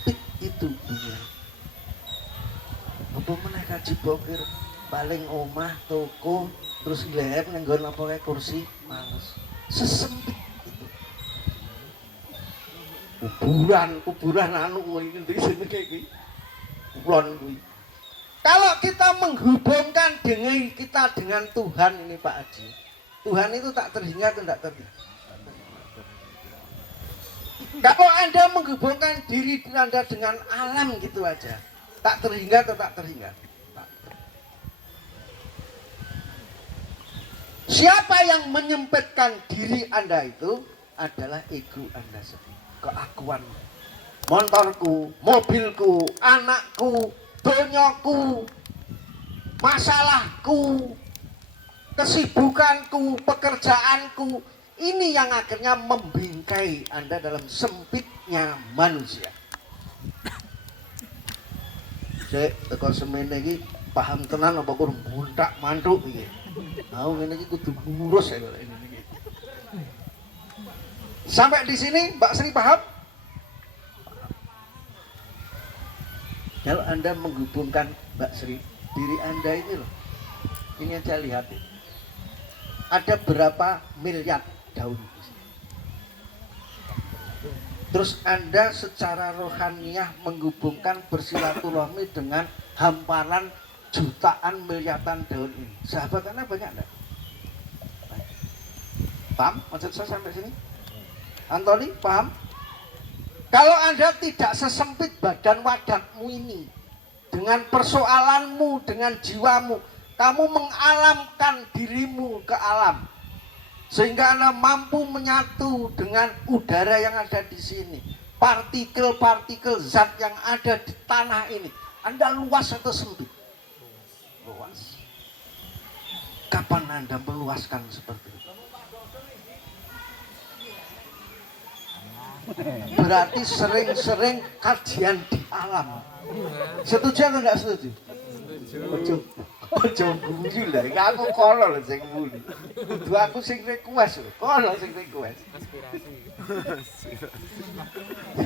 sesempit itu dunia. Apa meneh kaji bokir paling omah toko terus leher nenggon apa kayak kursi males. Sesempit itu. Kuburan anu iki sini kayak gini. Kulon kuwi. Kalau kita menghubungkan kita dengan Tuhan ini Pak Haji, Tuhan itu tak terhingga atau tidak terhingga? Kalau Anda menghubungkan diri Anda dengan alam gitu aja, tak terhingga atau tak terhingga? Siapa yang menyempitkan diri Anda itu adalah ego Anda sendiri, keakuan. Motorku, mobilku, anakku, donyaku, masalahku, kesibukanku, pekerjaanku, ini yang akhirnya membingkai Anda dalam sempitnya manusia. Saya teko semene iki paham tenan apa kurang buntak mantuk iki. Aku ngene iki kudu ngurus ya ini. Sampai di sini Mbak Sri paham? Kalau Anda menghubungkan Mbak Sri, diri Anda ini loh, ini aja lihat ini. Ada berapa miliar daun. Terus Anda secara rohaniah menghubungkan bersilaturahmi dengan hamparan jutaan miliaran daun ini. Sahabat Anda banyak enggak? Paham? Maksud saya sampai sini? Antoni, paham? Kalau Anda tidak sesempit badan wadatmu ini, dengan persoalanmu, dengan jiwamu, kamu mengalamkan dirimu ke alam, sehingga Anda mampu menyatu dengan udara yang ada di sini, partikel-partikel zat yang ada di tanah ini. Anda luas atau sempit? Luas. Kapan Anda meluaskan seperti itu? Berarti sering-sering kajian di alam. Setuju atau enggak setuju? Ojo guyu lah, aku kono lho sing muni. Kudu aku sing request lho, kono sing request. Aspirasi.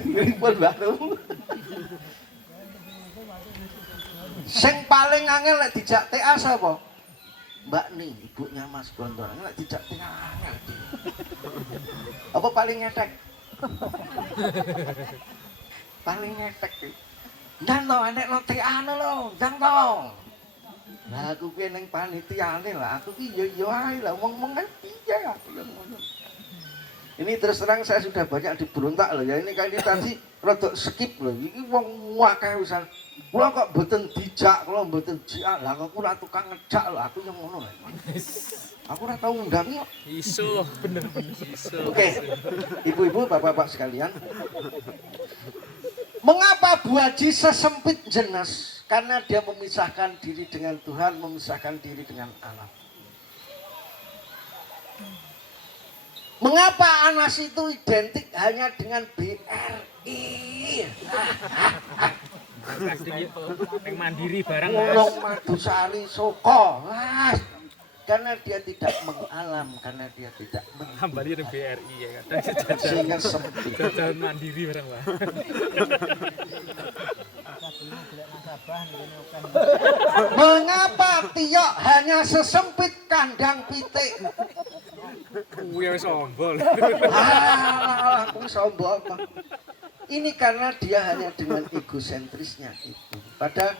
Ribet banget. Sing paling angel lek dijak TA sapa? Mbak Ni, ibunya Mas Gondor. Lek dijak TA angel. Apa paling ngetek? Paling ngefek dan to nek no TA lho, jang to. Lah aku ki ning panitiane lah, aku ki yo ae lah wong-wong kan piye aku yang ngono. Ini terus terang saya sudah banyak diberontak loh ya, ini kali tadi rada skip loh. Iki wong akeh wisan. Kula kok mboten dijak, kula mboten jiak. Lah aku ora tukang ngejak lho, aku yang ngono lah. Aku ora tau ngundang kok. Iso, bener-bener iso. Oke. Ibu-ibu, bapak-bapak sekalian. Mengapa Bu Haji sesempit jenas? Karena dia memisahkan diri dengan Tuhan, memisahkan diri dengan alam. Mengapa Anas itu identik hanya dengan BRI? Yang mandiri barang. Ngulung Madusari Soko. Karena dia tidak mengalam, karena dia tidak Hambali ada BRI ya kadang sehingga sempit. jalan mandiri barang Pak. Mengapa Tio hanya sesempit kandang pitik? Kuwi wis sombol. Aku sombong. Ini karena dia hanya dengan egosentrisnya itu. Pada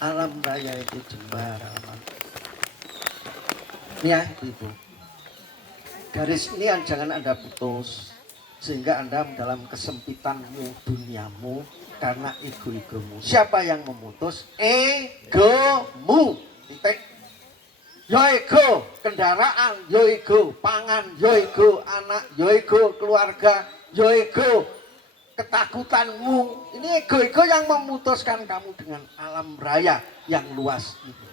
alam raya itu jembar alam. Ini ya Ibu, garis ini yang jangan Anda putus, sehingga Anda dalam kesempitanmu duniamu karena ego-egomu. Siapa yang memutus? Egomu. Titik. Yo ego kendaraan, yo ego pangan, yo ego anak, yo ego keluarga, yo ego ketakutanmu. Ini ego-ego yang memutuskan kamu dengan alam raya yang luas itu.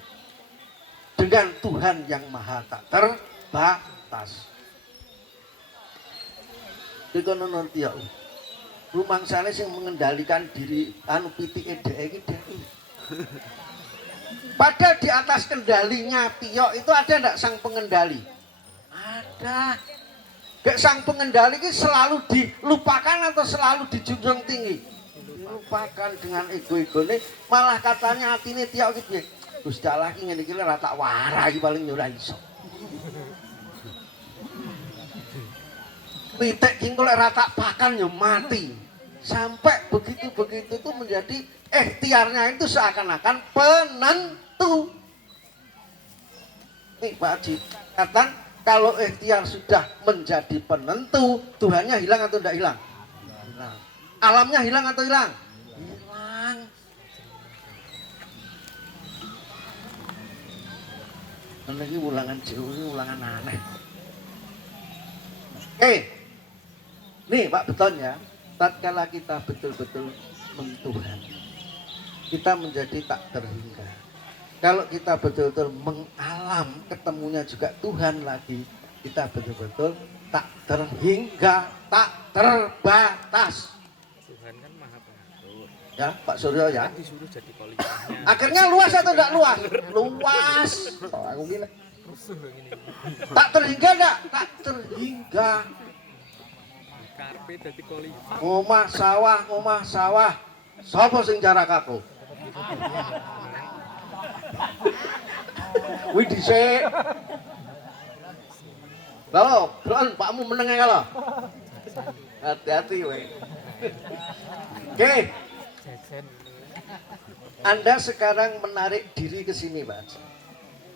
Dengan Tuhan yang maha tak terbatas. Itu nanti ya. Rumangsane sing mengendalikan diri anu pitike dhek iki. Pada di atas kendalinya Tio itu ada enggak sang pengendali? Ada. Gak sang pengendali itu selalu dilupakan atau selalu dijunjung tinggi? dilupakan dengan ego-egone, malah katanya atine tiap iki piye? Gusti Allah iki ngene iki ora tak warai paling yo ora iso. Titik ki kok ora tak pakan yo mati. Sampai begitu-begitu itu menjadi ikhtiarnya itu seakan-akan penentu. Nih Pak Haji, katakan kalau ikhtiar sudah menjadi penentu, Tuhannya hilang atau tidak hilang? Hilang. Alamnya hilang atau hilang? Hilang. Ini ulangan jauh, ini ulangan aneh. Oke, nih Pak Beton ya, tatkala kita betul-betul mentuhan, kita menjadi tak terhingga. Kalau kita betul-betul mengalam, ketemunya juga Tuhan lagi, kita betul-betul tak terhingga, tak terbatas. Tuhan kan maha pengatur. Ya, Pak Suryo ya. Kan disuruh jadi khalifahnya. Akhirnya luas atau tidak luas? Luas. Oh, aku bilang. Rusuh loh ini. Tak terhingga enggak? Tak terhingga. Karpe jadi khalifah. Omah sawah. Sapa sing jarak aku? Wih dhisik. Kalau, Bron, Pakmu meneng kalau. Hati-hati weh. Oke. Jajan. Anda sekarang menarik diri ke sini, Pak.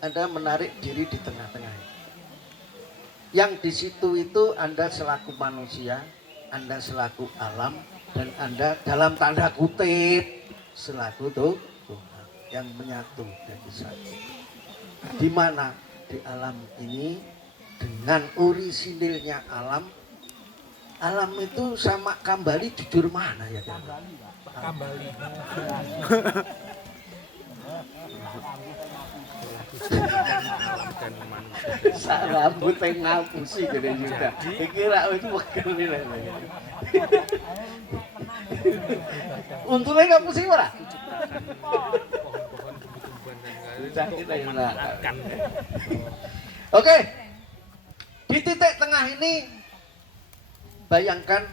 Anda menarik diri di tengah-tengah. Yang di situ itu Anda selaku manusia, Anda selaku alam, dan Anda dalam tanda kutip selaku Tuhan yang menyatu jadi satu. Di mana di alam ini dengan orisinilnya alam itu sama kembali jujur mana ya kan? Kembali. Alam dan manusia. Sak rambut yang ngapusi gede juga. Kira itu wakil nilai. Untungnya ngapusi ora? Pohon-pohon, tumbuhan dan lain-lain untuk memanfaatkan. Oke. Di titik tengah ini bayangkan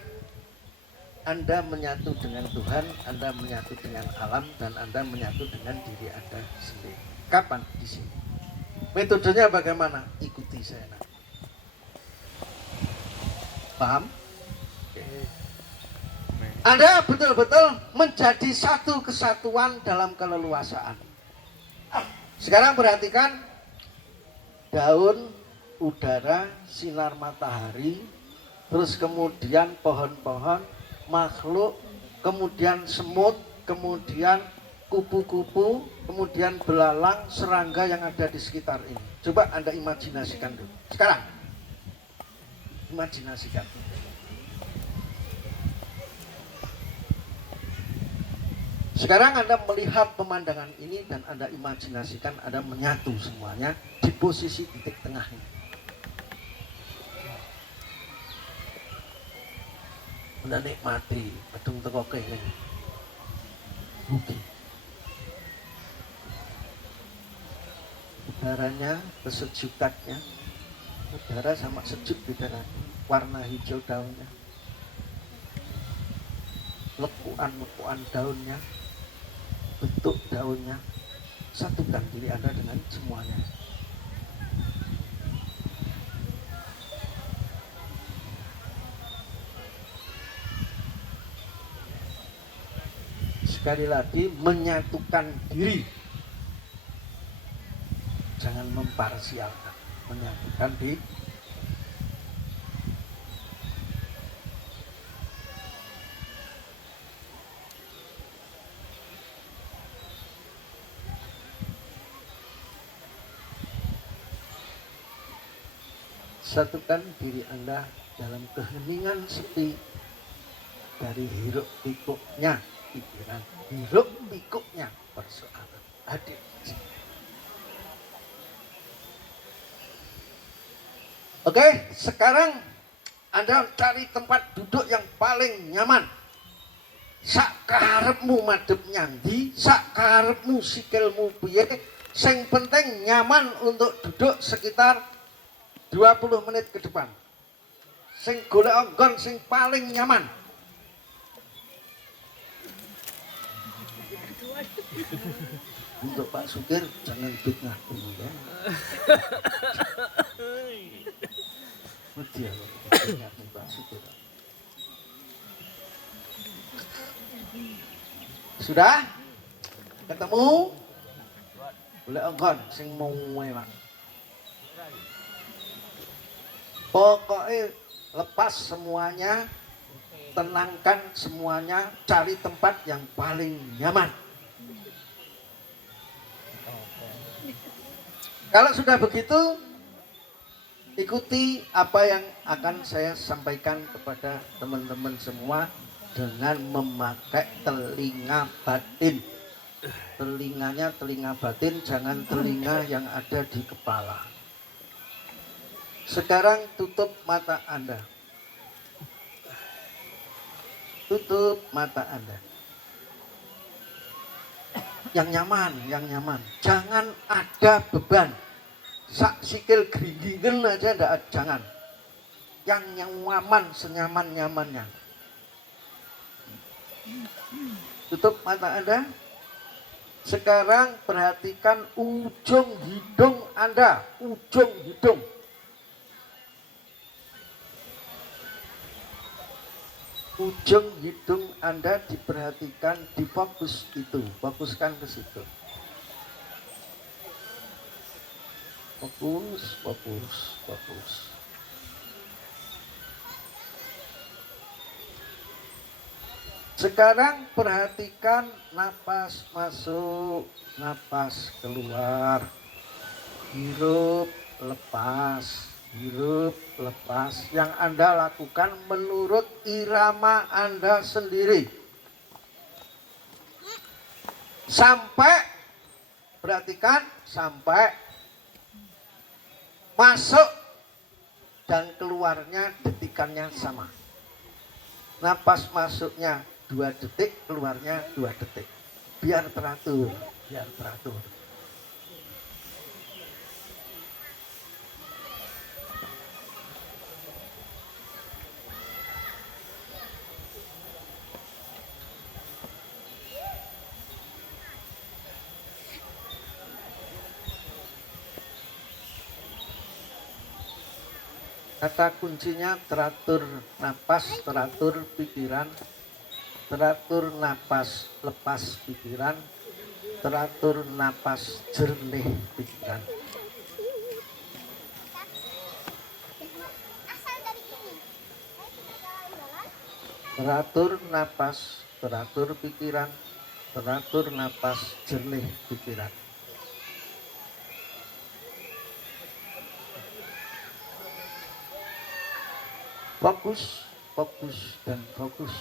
Anda menyatu dengan Tuhan, Anda menyatu dengan alam, dan Anda menyatu dengan diri Anda sendiri. Kapan? Di sini. Metodenya bagaimana? Ikuti saya. Paham? Oke. Anda betul-betul menjadi satu kesatuan dalam keleluasaan. Sekarang perhatikan daun, udara, sinar matahari, terus kemudian pohon-pohon, makhluk, kemudian semut, kemudian kupu-kupu, kemudian belalang, serangga yang ada di sekitar ini. Coba Anda imajinasikan dulu. Sekarang, imajinasikan. Sekarang Anda melihat pemandangan ini dan Anda imajinasikan Anda menyatu semuanya di posisi titik tengah ini. Anda nikmati pedung teko kene. Buki. Udaranya, kesejukannya, udara sama sejuk di darat, warna hijau daunnya, lekuan-lekuan daunnya, bentuk daunnya, satukan diri Anda dengan semuanya. Sekali lagi, menyatukan diri. Jangan memparsialkan, menyatukan diri. Satukan diri Anda dalam keheningan sepi dari hiruk pikuknya pikiran, hiruk pikuknya persoalan hadir. Oke, sekarang Anda cari tempat duduk yang paling nyaman. Sak karepmu madhep nyandi, sak karepmu sikilmu piye, sing penting nyaman untuk duduk sekitar 20 menit ke depan. Sing golek nggon sing paling nyaman. Untuk Pak Supir jangan fitnah dulu ya. Dia ingat nih Pak Supir. Sudah? Ketemu? Boleh engkon sing mau memang. Pokoknya lepas semuanya, tenangkan semuanya, cari tempat yang paling nyaman. Kalau sudah begitu, ikuti apa yang akan saya sampaikan kepada teman-teman semua dengan memakai telinga batin. Telinganya telinga batin, jangan telinga yang ada di kepala. Sekarang tutup mata Anda. Tutup mata Anda. Yang nyaman, yang nyaman. Jangan ada beban. Sak sikil geringgingen aja enggak, jangan. Yang nyaman, senyaman-nyamannya. Tutup mata Anda. Sekarang perhatikan ujung hidung Anda, ujung hidung. Ujung hidung Anda diperhatikan, difokus itu, fokuskan ke situ. Fokus, fokus, fokus. Sekarang perhatikan napas masuk, napas keluar. Hirup, lepas, hirup, lepas. Yang Anda lakukan menurut irama Anda sendiri. Sampai, perhatikan, sampai masuk dan keluarnya detikannya sama. Napas masuknya 2 detik, keluarnya 2 detik. Biar teratur, biar teratur. Kata kuncinya teratur napas, teratur pikiran, teratur napas, lepas pikiran, teratur napas, jernih pikiran. Teratur napas, teratur pikiran, teratur napas, jernih pikiran. Fokus, fokus, dan fokus.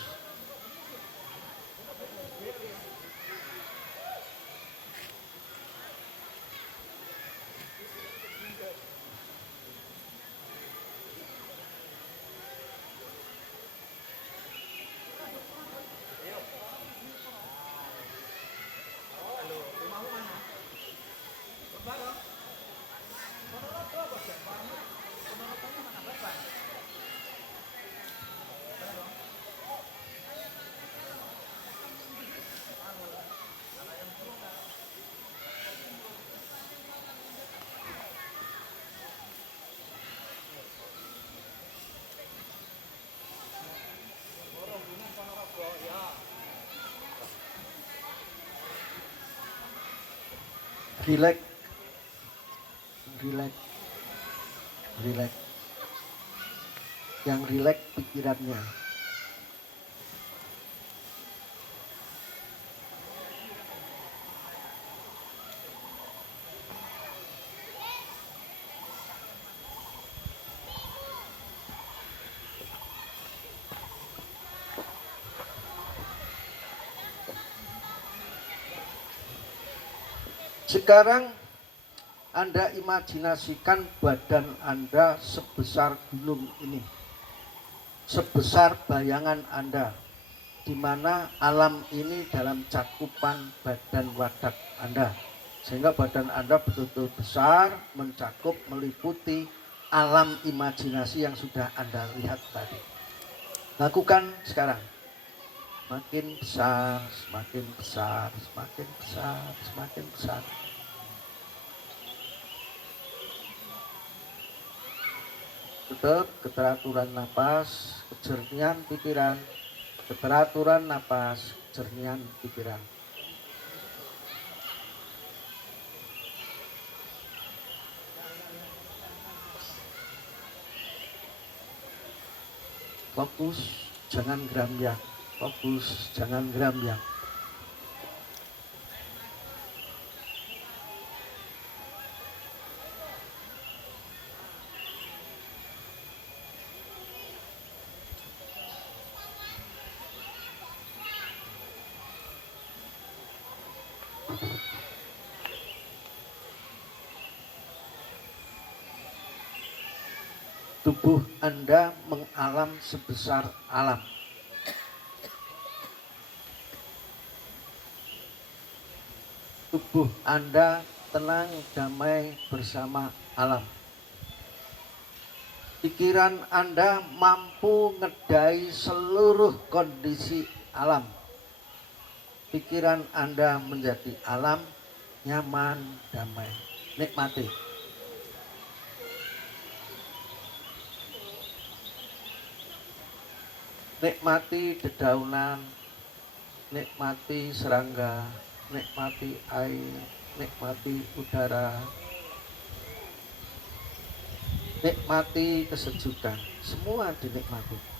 Relax, relax, relax. Yang relax pikirannya. Sekarang Anda imajinasikan badan Anda sebesar gunung ini, sebesar bayangan Anda, di mana alam ini dalam cakupan badan wadak Anda, sehingga badan Anda betul-betul besar, mencakup, meliputi alam imajinasi yang sudah Anda lihat tadi. Lakukan sekarang. makin besar, semakin besar, semakin besar, semakin besar. Tetap keteraturan napas, kejernihan pikiran, keteraturan napas, kejernihan pikiran. Fokus, jangan gerambyang. Fokus, jangan gerambyang. Tubuh Anda mengalam sebesar alam. Tubuh Anda tenang, damai bersama alam. Pikiran Anda mampu ngedai seluruh kondisi alam. Pikiran Anda menjadi alam, nyaman, damai. Nikmati. Nikmati dedaunan, nikmati serangga, nikmati air, nikmati udara, nikmati kesejukan, semua dinikmati.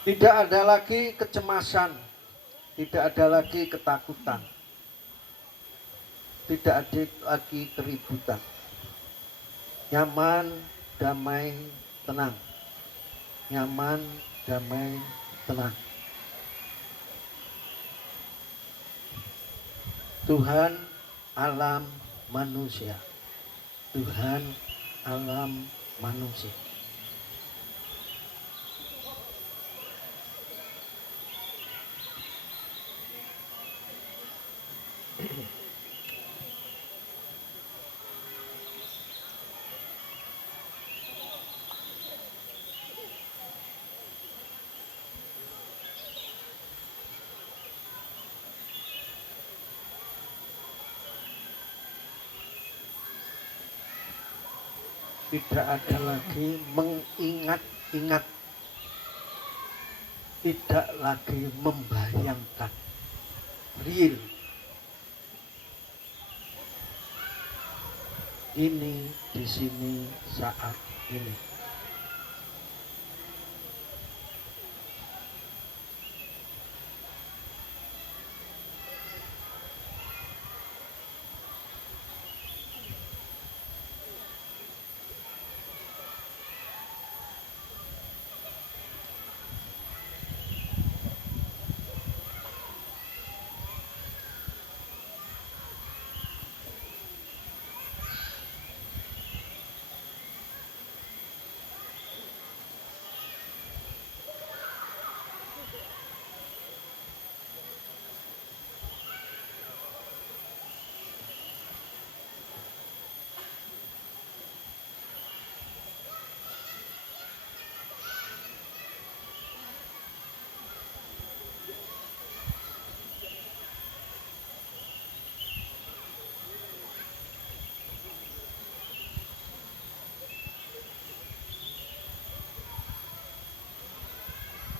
Tidak ada lagi kecemasan, tidak ada lagi ketakutan, tidak ada lagi keributan. Nyaman, damai, tenang. Nyaman, damai, tenang. Tuhan, alam, manusia. Tuhan, alam, manusia. Tidak ada lagi mengingat-ingat, tidak lagi membayangkan, real. Ini di sini saat ini.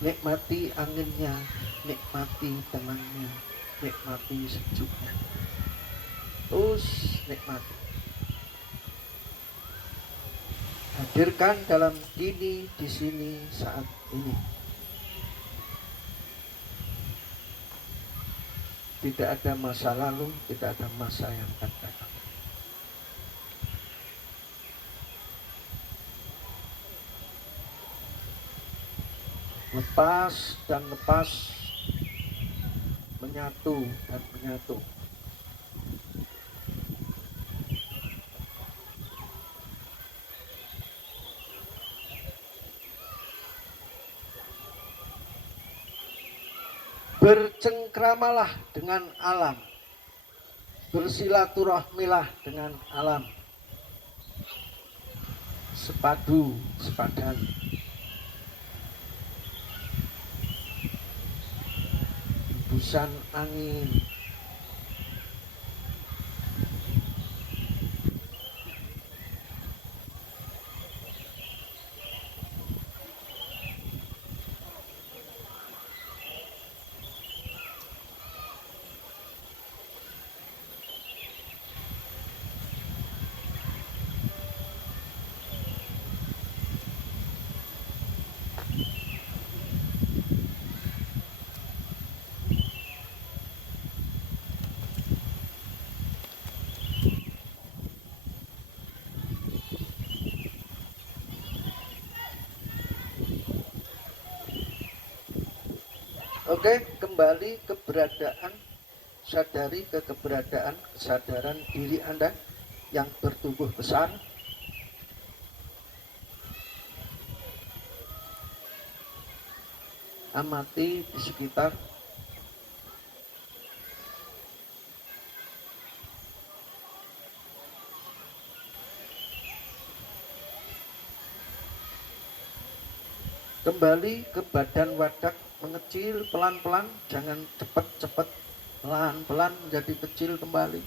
nikmati anginnya, nikmati temannya, nikmati sejuknya. Terus nikmati. Hadirkan dalam kini, di sini, saat ini. Tidak ada masa lalu, tidak ada masa yang akan datang. Lepas dan lepas, menyatu dan menyatu. Bercengkramalah dengan alam, bersilaturahmilah dengan alam, sepadu sepadan. Hembusan angin, Oke, kembali keberadaan, sadari ke keberadaan, kesadaran diri Anda yang bertumbuh besar. Amati di sekitar. Kembali ke badan wadak, mengecil pelan-pelan, jangan cepat-cepat, pelan-pelan menjadi kecil kembali,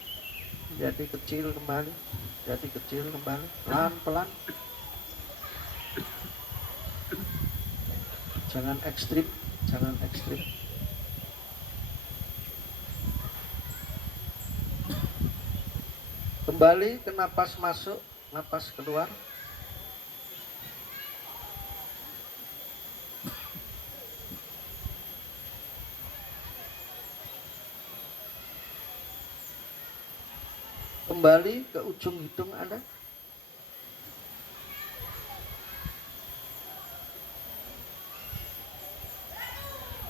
menjadi kecil kembali, jadi kecil kembali, pelan-pelan. Jangan ekstrim, jangan ekstrim. Kembali ke napas masuk, napas keluar. Kembali ke ujung hidung Anda.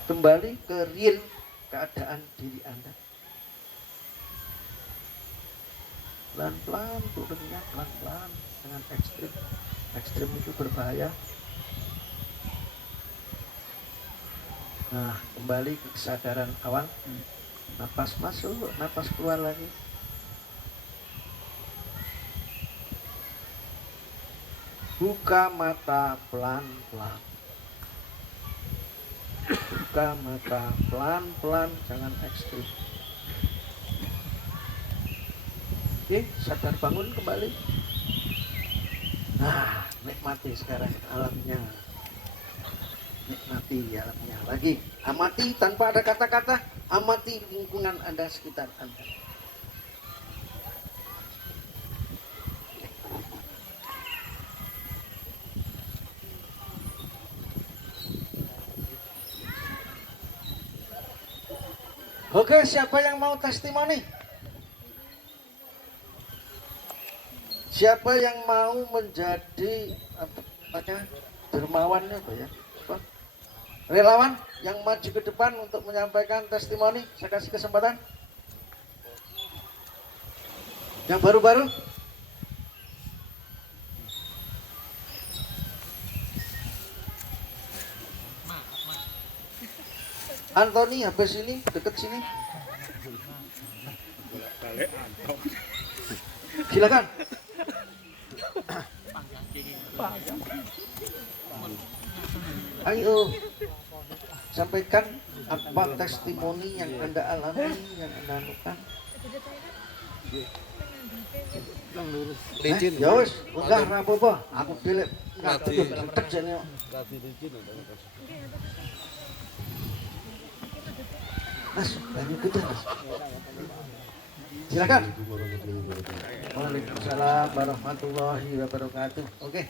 Kembali ke real keadaan diri Anda. Pelan-pelan turunnya, pelan-pelan, dengan ekstrim. Ekstrim itu berbahaya. Nah, kembali ke kesadaran awal. Napas masuk, napas keluar lagi. Buka mata pelan-pelan. Buka mata pelan-pelan, jangan ekstrim. Oke, sadar bangun kembali. Nah, nikmati sekarang alamnya. Nikmati alamnya. Lagi, amati tanpa ada kata-kata. Amati lingkungan Anda, sekitar Anda. Oke, siapa yang mau testimoni? Siapa yang mau menjadi dermawan apa ya? Relawan yang maju ke depan untuk menyampaikan testimoni? Saya kasih kesempatan. Yang baru-baru? Anthony, habis ini deket sini. Silakan. Ayo, sampaikan apa testimoni yang Anda alami, yang Anda lakukan. Licin. Ya wis, enggak apa-apa. Aku pilih. Enggak, Mas, lanjut kita Mas. Silakan. Assalamualaikum warahmatullahi wabarakatuh. Waalaikumsalam warahmatullahi wabarakatuh. Oke.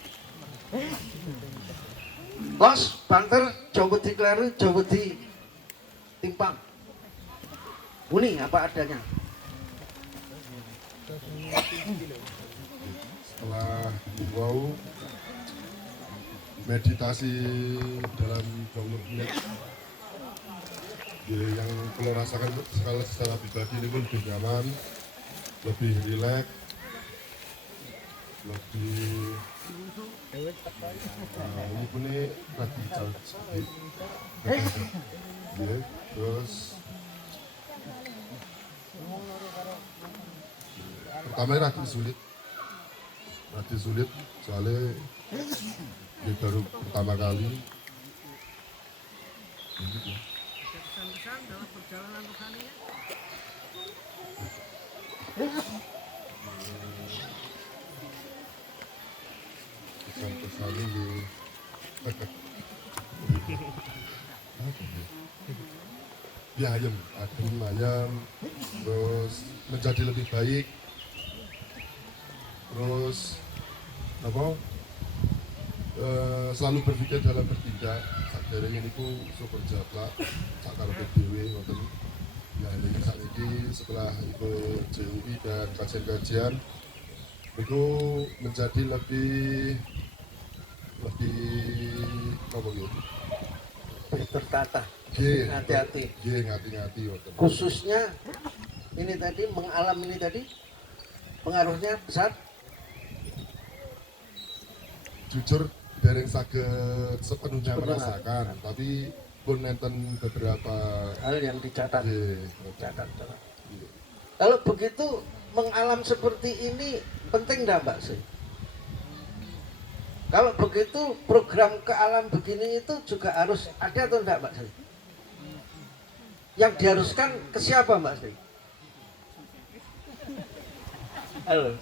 Los, banter, coba dikleru, coba di timpang. Muni apa adanya. Setelah wow meditasi dalam 20 menit yang kalau rasakan secara pribadi ini pun lebih nyaman, lebih rileks, lebih ini pun nih lagi jauh sedikit. Ya, terus pertama rada sulit soalnya ini baru pertama kali. Gitu. Pesan-pesannya ya ayam, terus menjadi lebih baik, terus apa? Selalu berpikir dalam bertindak. Dari ini ku super japlak, sakar PDW, waktu nah ini saat ini setelah ikut JUI dan kajian-kajian itu menjadi lebih apa gitu? Lebih tertata. Hati-hati. Ngati-ngati. Khususnya ini tadi mengalam ini tadi pengaruhnya besar. Jujur dereng saged sepenuhnya merasakan, tapi pun nenten beberapa hal yang dicatat. Catat. Kalau begitu mengalam seperti ini penting enggak Mbak Sri? Kalau begitu program ke alam begini itu juga harus ada atau enggak Mbak Sri? Yang diharuskan ke siapa Mbak Sri? Halo,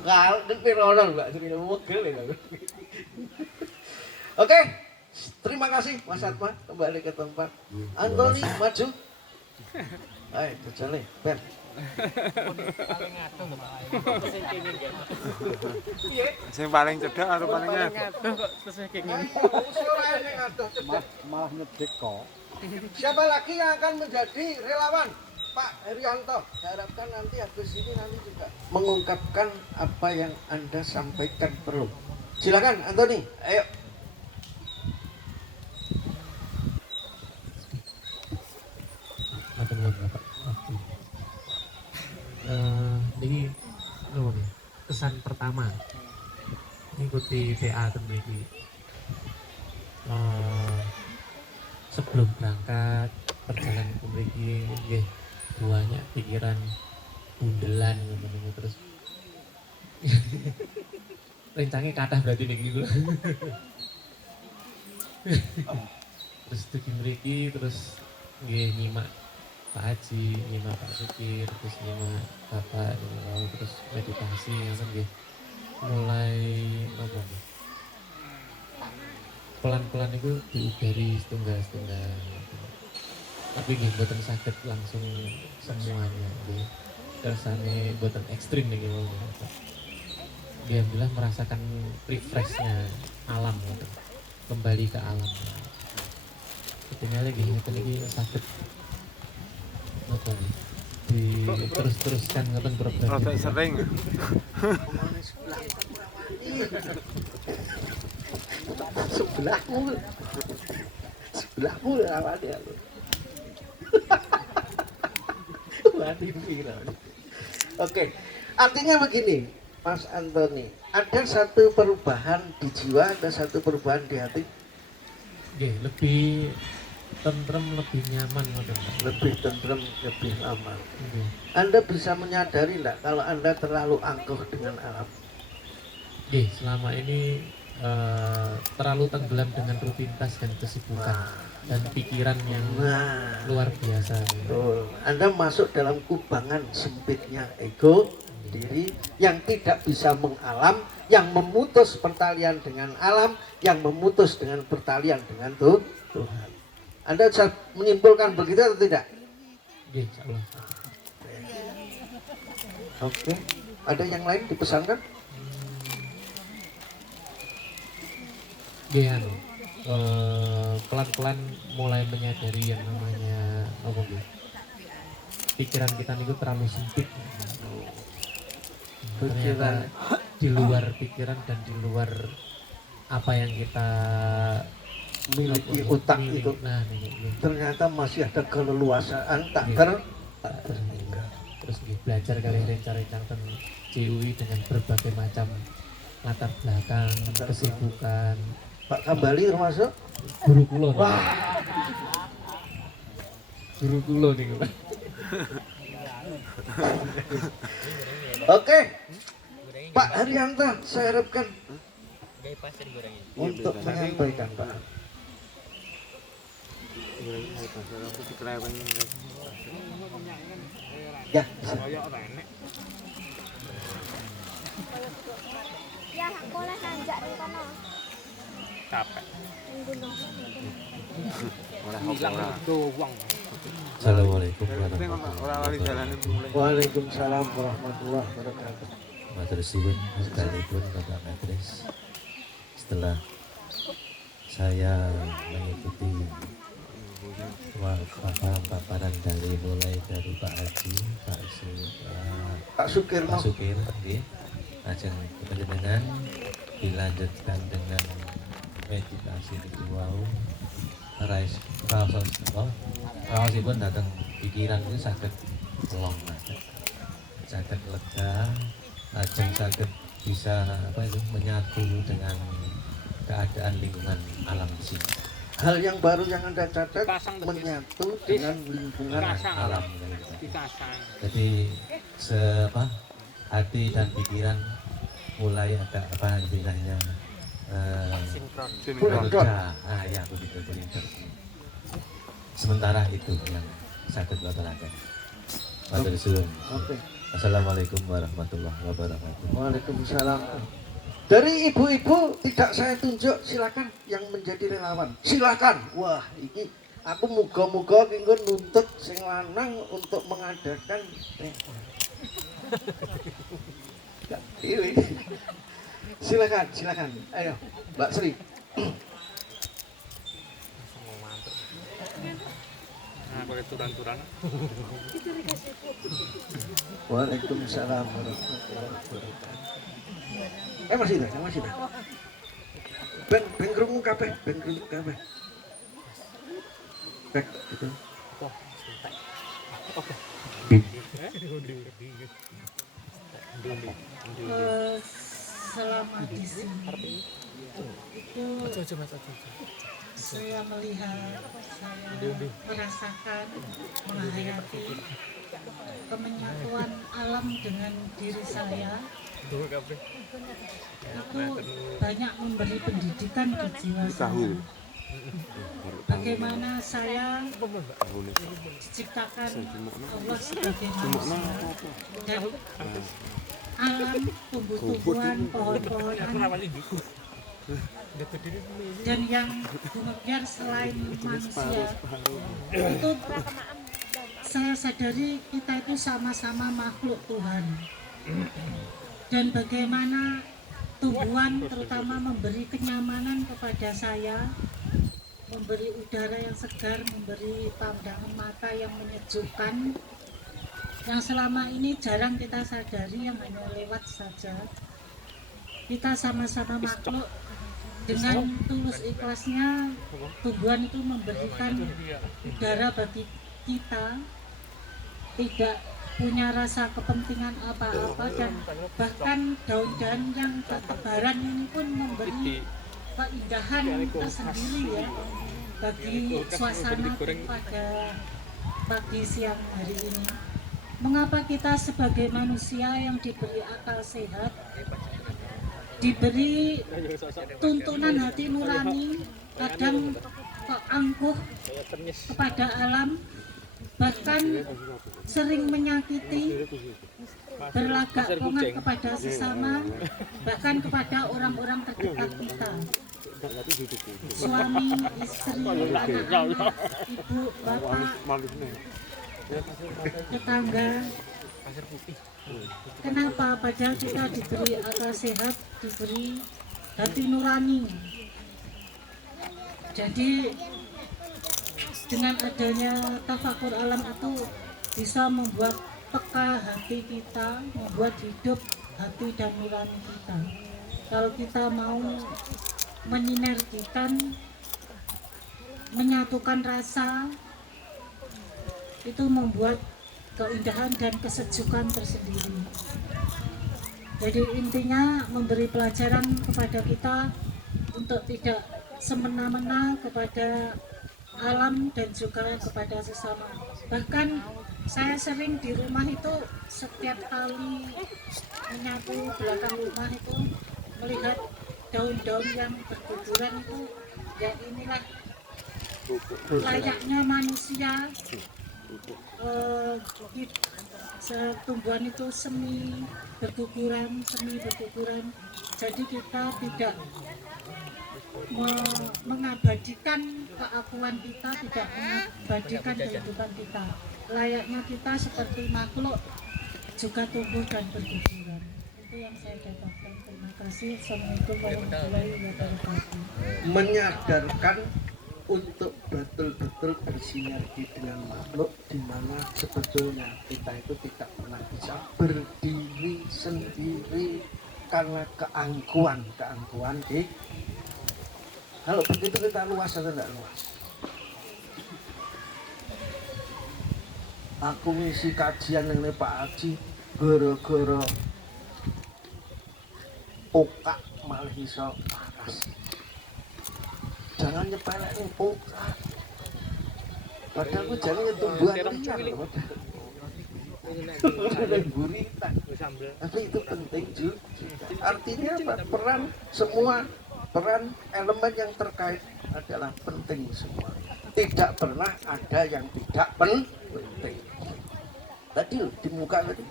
kalau pironon Mbak Sri mogel ya. Oke, terima kasih Mas Atma, kembali ke tempat. Antoni maju. Ayo, terjale, Ben. Sing paling cedhak atau paling ngadoh kok terus kenging. Malah nyedek kok. Siapa lagi yang akan menjadi relawan? Pak Herianto, saya harapkan nanti habis ini nanti juga mengungkapkan apa yang Anda sampaikan perlu. Silakan Antoni, ayo. Ini kesan pertama mengikuti TA ini sebelum berangkat perjalanan memiliki banyak pikiran bundelan terus rencangnya kathah berarti nih gitu terus tuh mriki terus nyimak Pak Haji, nyimak Pak Supir, terus nyimak Bapak, terus meditasi, kan mulai apa nih? Pelan-pelan itu diudari setunggal-setunggal. Tapi nggih mboten saged langsung semuanya, nggih. Kersane mboten ekstrim nih gitu. Alhamdulillah merasakan refreshnya alam gitu. Kembali ke alam. Ketinggalan lagi ini saged apa nih? Terus-teruskan ngoten program. Rada sering. Sebelahmu lawannya lu. Oke, artinya begini, Mas Antoni, ada satu perubahan di jiwa, ada satu perubahan di hati. Lebih tentrem, lebih nyaman, lebih tentrem, lebih aman. Anda bisa menyadari enggak kalau Anda terlalu angkuh dengan alam? Selama ini terlalu tenggelam dengan rutinitas dan kesibukan dan pikiran yang luar biasa. Betul. Anda masuk dalam kubangan sempitnya ego diri yang tidak bisa mengalam, yang memutus pertalian dengan alam, yang memutus dengan pertalian dengan Tuhan. Anda bisa menyimpulkan begitu atau tidak? Nggih, insyaallah. Oke. Ada yang lain dipesankan? Nggih anu, pelan-pelan mulai menyadari yang namanya apa nggih? Pikiran kita niku terlalu sempit. Ternyata di luar pikiran dan di luar apa yang kita Miliki otak miliki. itu. Nah, niki. Ternyata masih ada keleluasaan tak Iya. terhingga. Terus nggih belajar kali rencang-rencang ten CUI dengan berbagai macam latar belakang, kesibukan. Pak Kambali termasuk? Guru kula. niku. Wah, Guru kula niku. oke. Pak Haryanto, saya harapkan untuk menyampaikan Pak. Ya, bisa. Ya, boleh nanjak di kono. Capek. Ning gunung. Assalamualaikum Orang lari jalan mulai. Waalaikumsalam warahmatullahi wabarakatuh. Matur suwun sekalipun Bapak Matris. Setelah saya mengikuti paparan dari mulai dari Pak Haji, Pak Sukirno. Pak Supir, nggih. Lajeng panjenengan dilanjutkan dengan meditasi niku wau. Raosipun datang pikiran itu saged pelong banget. Saged lega, lajeng saged bisa menyatu dengan keadaan lingkungan alam di sini. Hal yang baru yang Anda catat menyatu dengan lingkungan Alam jadi hati dan pikiran mulai ada istilahnya bekerja. Ya begitu berinteraksi. Sementara itu yang saged wataraken. Matur suwun. Oke. Assalamualaikum warahmatullahi wabarakatuh. Waalaikumsalam. Dari ibu-ibu tidak saya tunjuk, silakan yang menjadi relawan. Silakan. Wah, ini aku muga-muga kengko nuntut sing lanang untuk mengadakan ini. Silakan. Ayo, Mbak Sri. Nah, pakai turan-turan. Waalaikumsalam warahmatullahi wabarakatuh. Masih dah. Ben krungu kabeh, Bek, gitu. Selama di sini itu saya melihat, saya merasakan, menghayati kemenyatuan alam dengan diri saya. Itu banyak memberi pendidikan ke jiwa saya. Bagaimana saya diciptakan Allah sebagai manusia dan alam, tumbuh-tumbuhan, pohon-pohonan dan yang kemudian selain manusia itu saya sadari kita itu sama-sama makhluk Tuhan. Dan bagaimana tumbuhan terutama memberi kenyamanan kepada saya, memberi udara yang segar, memberi pandangan mata yang menyejukkan, yang selama ini jarang kita sadari, yang hanya lewat saja. Kita sama-sama makhluk, dengan tulus ikhlasnya tumbuhan itu memberikan udara bagi kita, tidak punya rasa kepentingan apa-apa, dan bahkan daun-daun yang bertebaran ini pun memberi keindahan tersendiri ya bagi suasana pada pagi siang hari ini. Mengapa kita sebagai manusia yang diberi akal sehat, diberi tuntunan hati nurani, kadang kok angkuh kepada alam, bahkan sering menyakiti, berlagak kongan kepada sesama, bahkan kepada orang-orang terdekat kita, suami, istri, anak-anak, ibu, bapak, tetangga. Kenapa? Padahal kita diberi akal sehat, diberi hati nurani. Jadi dengan adanya tafakur alam itu bisa membuat peka hati kita, membuat hidup hati dan nurani kita. Kalau kita mau menyinergikan, menyatukan rasa, itu membuat keindahan dan kesejukan tersendiri. Jadi intinya memberi pelajaran kepada kita untuk tidak semena-mena kepada alam dan juga kepada sesama. Bahkan saya sering di rumah itu setiap kali menyapu belakang rumah itu melihat daun-daun yang berguguran itu, ya inilah layaknya manusia. Tumbuhan itu semi berguguran. Jadi kita tidak mengabadikan keakuan kita, tidak mengabadikan kehidupan kita. Layaknya kita seperti makhluk juga tumbuh dan berguguran. Itu yang saya dapatkan. Terima kasih. Assalamualaikum warahmatullahi wabarakatuh. Menyadarkan untuk betul-betul bersinergi dengan makhluk, di mana sebetulnya kita itu tidak pernah bisa berdiri sendiri karena keangkuhan di. Kalau begitu kita luas atau tidak luas? Aku ngisi kajian ini Pak Haji gara-gara okak malah iso panas. Jangan nyepelein okak. Padahal aku jangan tumbuhan liar loh. Gurita. Tapi itu penting juga. Artinya apa? Peran elemen yang terkait adalah penting semua. Tidak pernah ada yang tidak penting. Tadi di muka tadi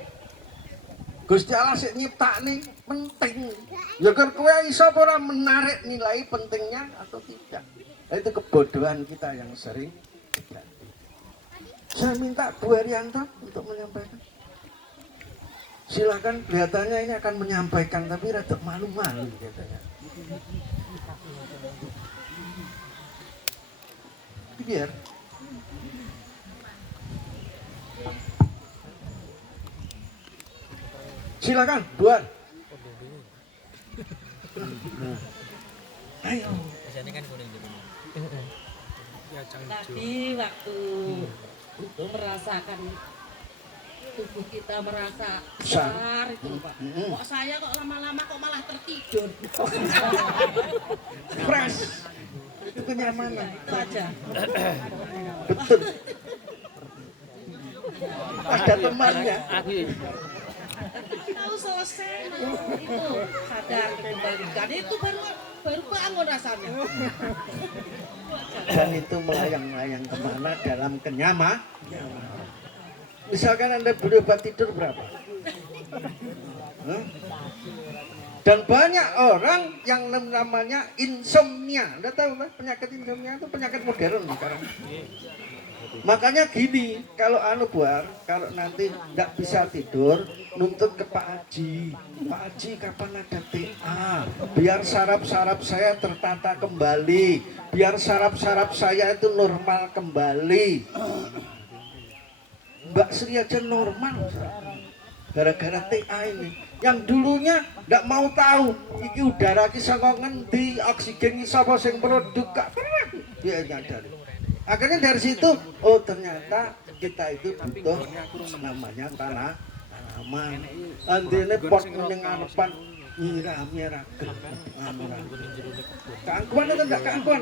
Gusti Allah sik nyiptakne penting. Ya kan kowe iso ora menarik nilai pentingnya atau tidak. Nah, itu kebodohan kita yang sering terjadi. Saya minta Bu Herianto untuk menyampaikan. Silakan, kelihatannya ini akan menyampaikan tapi rada malu-malu katanya. Biar silakan, buat. Ayo. Tadi waktu itu merasakan tubuh kita merasa besar itu Pak. Kok saya kok lama-lama kok malah tertidur. Fresh. Itu kenyamanan. Itu aja. Betul. Ada temannya. Tahu selesai itu sadar dikembalikan itu baru bangun rasanya. Dan itu melayang-layang kemana dalam kenyamanan. Misalkan Anda beli obat tidur berapa? Dan banyak orang yang namanya insomnia. Anda tahu kan penyakit insomnia itu penyakit modern sekarang. Makanya gini, kalau kalau nanti tidak bisa tidur, nuntut ke Pak Haji. Pak Haji kapan ada TA? Biar saraf-saraf saya tertata kembali, biar saraf-saraf saya itu normal kembali. Mbak Sri aja normal gara-gara TA ini. Yang dulunya tidak mau tahu iki udara ki saka ngendi, oksigen ki sapa sing produk, gak pernah dia nyadari. Akhirnya dari situ, oh ternyata kita itu butuh namanya tanaman. Andene pot ning ngarepan nyirami ra gelem. Keangkuhan itu enggak keangkuhan.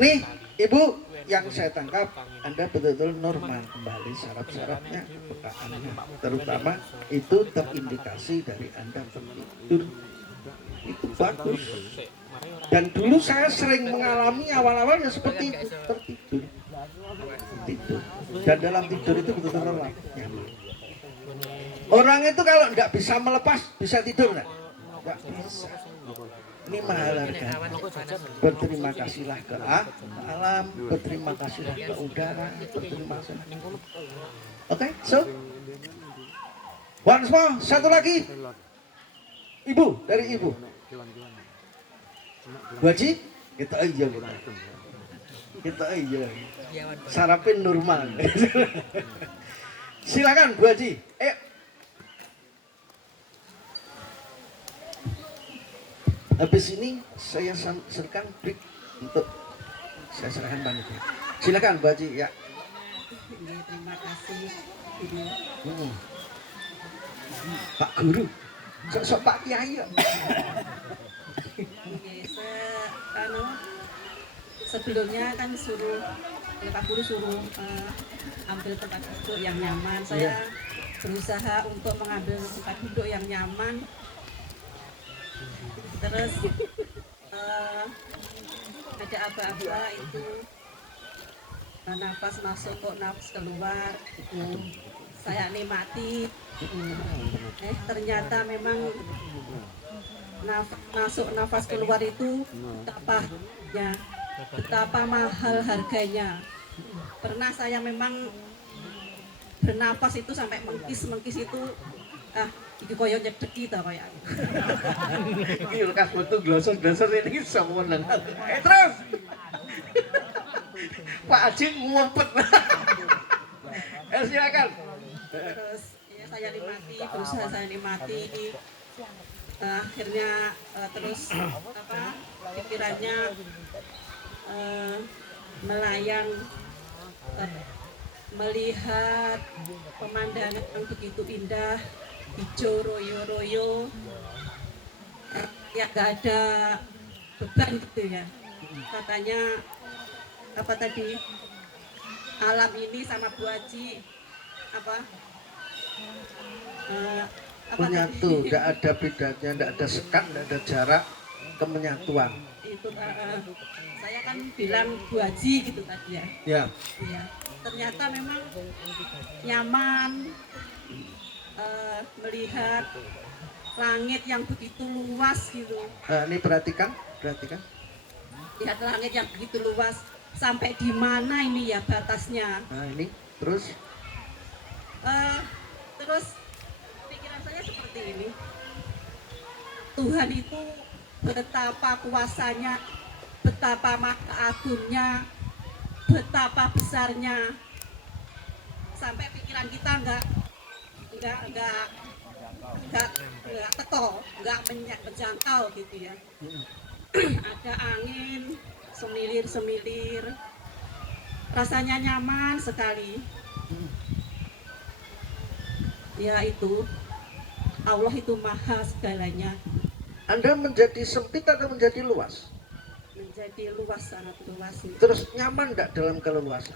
Nih, Ibu, yang saya tangkap Anda betul-betul normal kembali saraf-sarafnya, kepekaannya. Terutama itu terindikasi dari Anda tertidur. Itu bagus. Dan dulu saya sering mengalami awal-awalnya seperti itu, tertidur. Tidur. Dan dalam tidur itu betul-betul nyaman. Orang itu kalau nggak bisa melepas, bisa tidur nggak? Nggak bisa. Ini mahal harganya. Berterima kasihlah ke alam, berterima kasihlah ke udara, berterima kasih. Oke, so once more, satu lagi. Ibu, dari ibu. Bu Haji, kita aja kita aja. Sarapin normal. Silakan Bu Haji. Habis ini saya serahkan break untuk saya serahkan panitia. Silakan Bu Haji ya. Terima kasih Ibu. Pak Guru, sok Pak Kiai ya. Sebelumnya kan Pak Guru suruh ambil tempat duduk yang nyaman. Saya berusaha untuk mengambil tempat duduk yang nyaman. Terus ada apa-apa itu nafas masuk kok nafas keluar itu saya nikmati. Ternyata memang masuk nafas keluar itu betapa mahal harganya. Pernah saya memang bernafas itu sampai mengkis itu iki koyo nyedeki ta koyo. Iki lekas metu glosor-glosor ini sewenang. Terus. Pak Haji ngumpet. Silakan. Terus ya saya nikmati, berusaha saya nikmati. Akhirnya terus pikirannya melayang melihat pemandangan yang begitu indah, hijau royo-royo, ya gak ada beban gitu ya. Katanya apa tadi, alam ini sama Bu Haji menyatu, tidak ada bedanya, tidak ada sekat, tidak ada jarak, kemenyatuan. Itu saya kan bilang Bu Haji gitu tadi ya. Ya. Iya. Ternyata memang nyaman melihat langit yang begitu luas gitu. Ini perhatikan. Lihat langit yang begitu luas, sampai di mana ini ya batasnya. Nah ini terus. Terus pikiran saya seperti ini. Tuhan itu betapa kuasanya, betapa agungnya, betapa besarnya, sampai pikiran kita enggak teko, enggak menjangkau gitu ya. Ada angin semilir, rasanya nyaman sekali. Ya itu, Allah itu maha segalanya. Anda menjadi sempit atau menjadi luas? Menjadi luas, sangat luas. Terus nyaman enggak dalam keleluasan?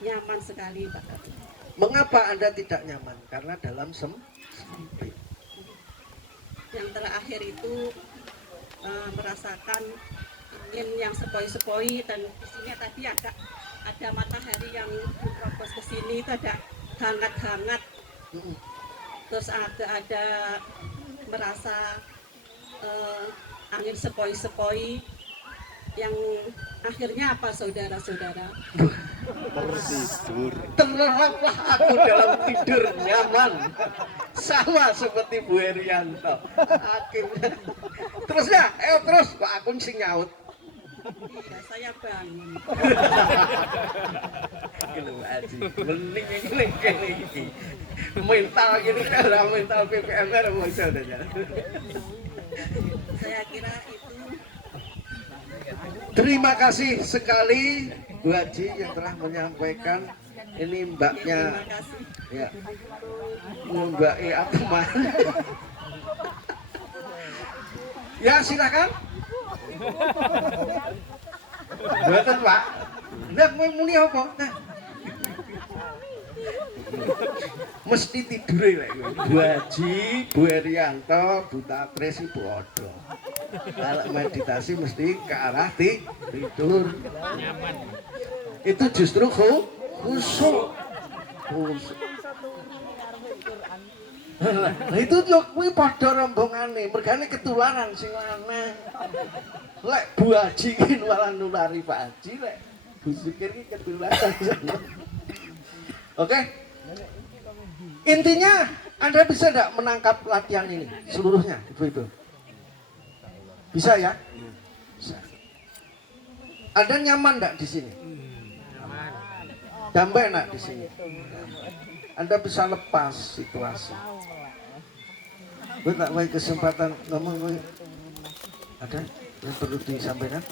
Nyaman sekali Pak. Mengapa Anda tidak nyaman? Karena dalam sempit. Yang terakhir itu merasakan angin yang sepoi-sepoi, dan di sini tadi ada matahari yang menerobos ke sini, itu ada hangat-hangat. Terus ada merasa angin sepoi-sepoi yang akhirnya apa saudara-saudara? Tertidur. Terlelaplah aku dalam tidur nyaman, sama seperti Bu Herianto. Akhirnya terusnya, terus kok aku sing nyaut. Iya, saya bangun. Gila Haji, mending ini mental gini kan, mental PPMR bisa udah jalan. Saya kira itu. Terima kasih sekali Bu Haji yang telah menyampaikan. Ini mbaknya, ya, Mbak Atma. Ya silakan. Betul Pak. Nah, muni apa? Nah. Mesti tidur lek Bu Haji, Bu Herianto, Bu Tatris ibu Odo. Kalau meditasi mesti ke arah tidur. Nyaman. Itu justru khusyuk. Lah itu yo kuwi padha rombongane, mergane ketularan sing lanang. Lek Bu Haji ki malah nulari Pak Haji, lek Bu Sukir ki ketularan. Oke? Intinya Anda bisa enggak menangkap latihan ini seluruhnya, Ibu-ibu? Bisa ya? Bisa. Anda nyaman enggak di sini? Damai enggak di sini? Anda bisa lepas situasi. Gue tak mau kesempatan ngomong, gue ada yang perlu disampaikan?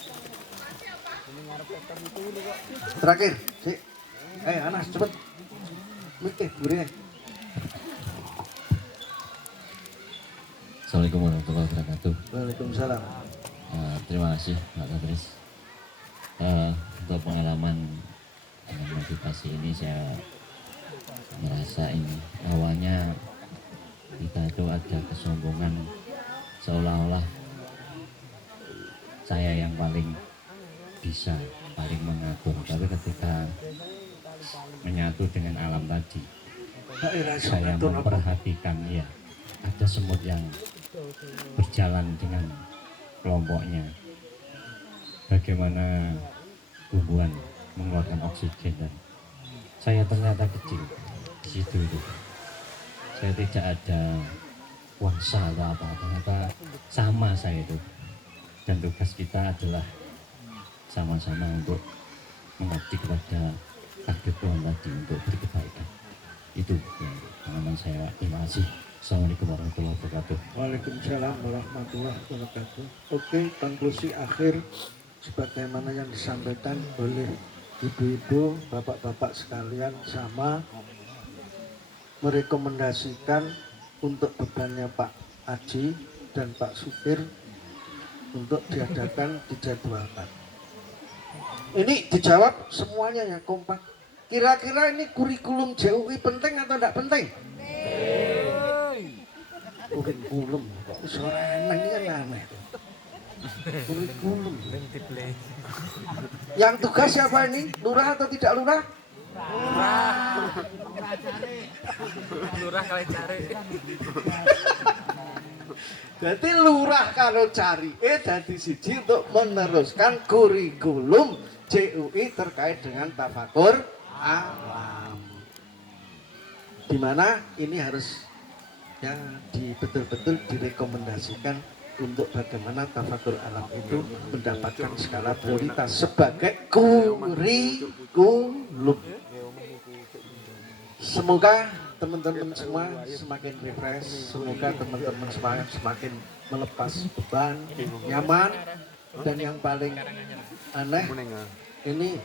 Terakhir, sih, Anas cepet, mikir, beri. Assalamualaikum warahmatullahi wabarakatuh. Waalaikumsalam. Terima kasih Pak Kadris. Untuk pengalaman meditasi ini saya merasa ini awalnya kita itu ada kesombongan seolah-olah saya yang paling bisa, paling mengatur. Tapi ketika menyatu dengan alam tadi, saya memperhatikan ya ada semut yang berjalan dengan kelompoknya, bagaimana tumbuhan mengeluarkan oksigen, dan saya ternyata kecil di situ itu. Saya tidak ada kuasa atau apa-apa, ternyata sama saya itu, dan tugas kita adalah sama-sama untuk mengabdi kepada takdir Tuhan tadi untuk berkebaikan. Itu yang pengalaman saya. Terima kasih. Assalamualaikum warahmatullahi wabarakatuh. Waalaikumsalam warahmatullahi wabarakatuh. Oke, konklusi akhir sebagaimana yang disampaikan oleh ibu-ibu, bapak-bapak sekalian, sama merekomendasikan untuk bebannya Pak Haji dan Pak Sukir untuk diadakan, dijadwalkan. Ini dijawab semuanya ya, kompak. Kira-kira ini kurikulum JUI penting atau tidak penting? Kurikulum kok suara enak ini kan aneh. Kurikulum. Yang tugas siapa ini? Lurah atau tidak lurah? Lurah kali cari. Jadi lurah kalau cari jadi siji untuk meneruskan kurikulum JUI terkait dengan tafakur alam. Dimana ini harus ya betul-betul direkomendasikan untuk bagaimana tafakur alam itu mendapatkan skala prioritas sebagai kurikulum. Semoga teman-teman semua semakin refresh, semoga teman-teman semakin melepas beban, nyaman, dan yang paling aneh ini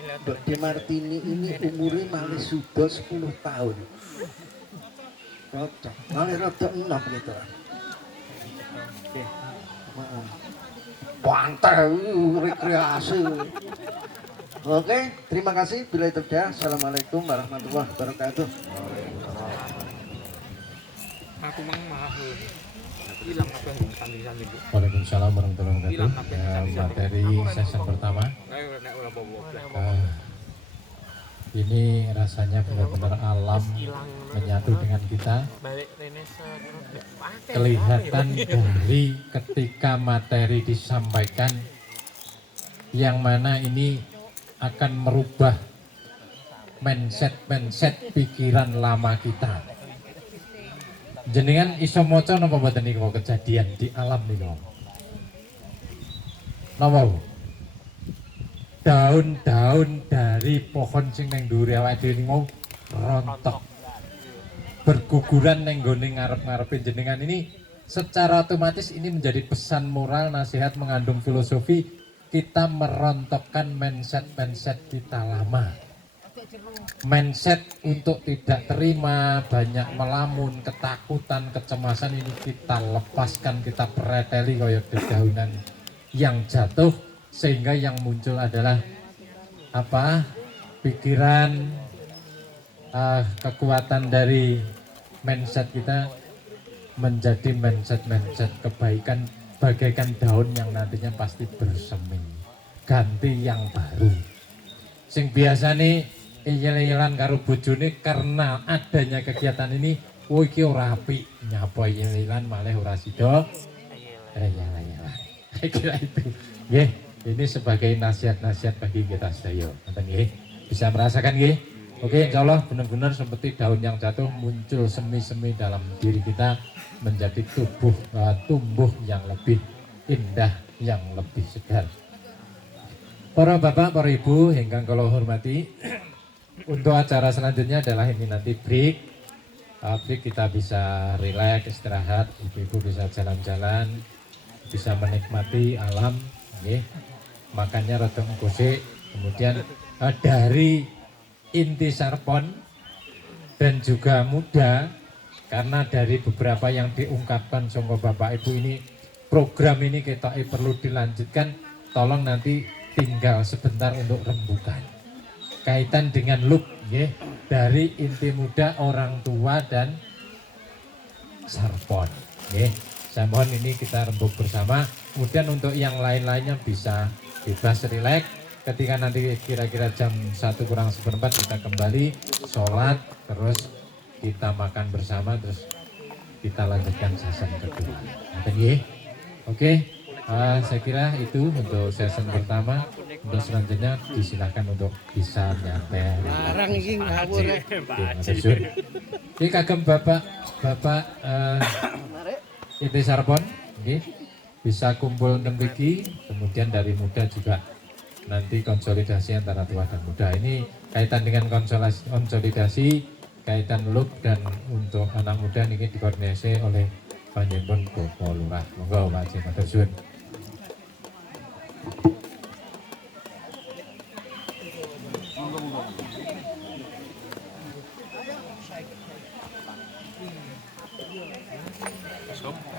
Mbak De Martini ini umurnya malah sudah 10 tahun. Rada, malah rada 6 gitu. Oke, maaf. Pantai rekreasi. Oke, terima kasih. Bila itu dia, assalamualaikum warahmatullahi wabarakatuh. Aku malah hilang apa yang tangisan itu. Waalaikumsalam warahmatullahi wabarakatuh. Materi sesi pertama. Ini rasanya benar-benar alam menyatu dengan kita. Kelihatan dari ketika materi disampaikan, yang mana ini akan merubah mindset pikiran lama kita. Jenengan iso maca napa mboten niku kejadian di alam niku? Napa? Daun-daun dari pohon sing nang dhuwure awake dhewe niku rontok. Berguguran nang gone ngarep-ngarepe jenengan ini secara otomatis ini menjadi pesan moral, nasihat, mengandung filosofi. Kita merontokkan mindset kita lama. Mindset untuk tidak terima, banyak melamun, ketakutan, kecemasan ini kita lepaskan, kita preteli kaya dedaunan yang jatuh, sehingga yang muncul adalah apa? Pikiran, kekuatan dari mindset kita menjadi mindset kebaikan, bagaikan daun yang nantinya pasti bersemi, ganti yang baru. Sing biasa nih iyel-iyelan karo bojone, karena adanya kegiatan ini oh iki ora apik nyapa yelilan malah ora sida. Ya. Kira itu. Nggih, ini sebagai nasihat-nasihat bagi kita sedaya. Ngoten nggih. Bisa merasakan nggih? Oke, insyaallah benar-benar seperti daun yang jatuh muncul semi-semi dalam diri kita menjadi tumbuh yang lebih indah, yang lebih segar. Para bapak, para ibu, ingkang kula hormati, untuk acara selanjutnya adalah ini nanti break. Break kita bisa rileks, istirahat, ibu-ibu bisa jalan-jalan, bisa menikmati alam, okay. Makannya rada gosek, kemudian dari inti Sarpon dan juga muda, karena dari beberapa yang diungkapkan songko bapak ibu ini, program ini kita perlu dilanjutkan, tolong nanti tinggal sebentar untuk rembukan kaitan dengan look ya, dari inti muda, orang tua dan Sarpon ya. Saya mohon ini kita rembuk bersama, kemudian untuk yang lain-lainnya bisa bebas rileks. Ketika nanti kira-kira jam 1 kurang seperempat kita kembali sholat, terus kita makan bersama, terus kita lanjutkan session kedua. Oke, saya kira itu untuk session pertama. Untuk selanjutnya disilahkan untuk bisa nyantai. Barang iki ngawur. Oke, kagem Bapak Inti Sarpon, bisa kumpul mriki, kemudian dari muda juga nanti konsolidasi antara tua dan muda. Ini kaitan dengan konsolidasi, kaitan look dan untuk anak muda ini dikoordinasi oleh Panjenengan Bapak Lurah. Monggo Pak Haji, matur suwun. Stop.